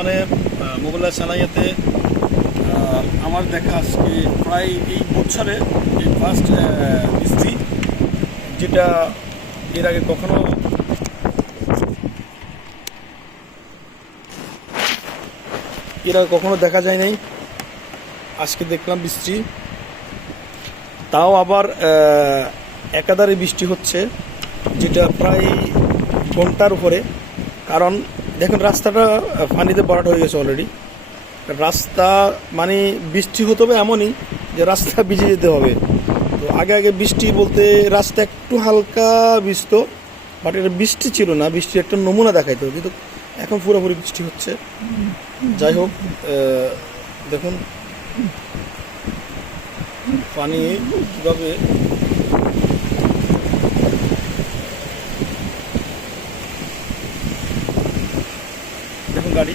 বর্তমানে মোবাইলের চালাইয়াতে আমার দেখা আজকে প্রায় এই বছরে এই ফার্স্ট বৃষ্টি, যেটা এর আগে কখনো দেখা যায় নাই। আজকে দেখলাম বৃষ্টি, তাও আবার একাধারে বৃষ্টি হচ্ছে, যেটা প্রায় ঘন্টার উপরে। কারণ দেখুন রাস্তাটা পানিতে ভরাট হয়ে গেছে অলরেডি। রাস্তা মানে বৃষ্টি হতে হবে এমনই যে রাস্তা ভিজে যেতে হবে। তো আগে বৃষ্টি বলতে রাস্তা একটু হালকা ভিজতো, বাট এটা বৃষ্টি ছিল না, বৃষ্টির একটা নমুনা দেখাইতো, কিন্তু এখন পুরোপুরি বৃষ্টি হচ্ছে। যাই হোক, দেখুন পানি কীভাবে দেখুন গাড়ি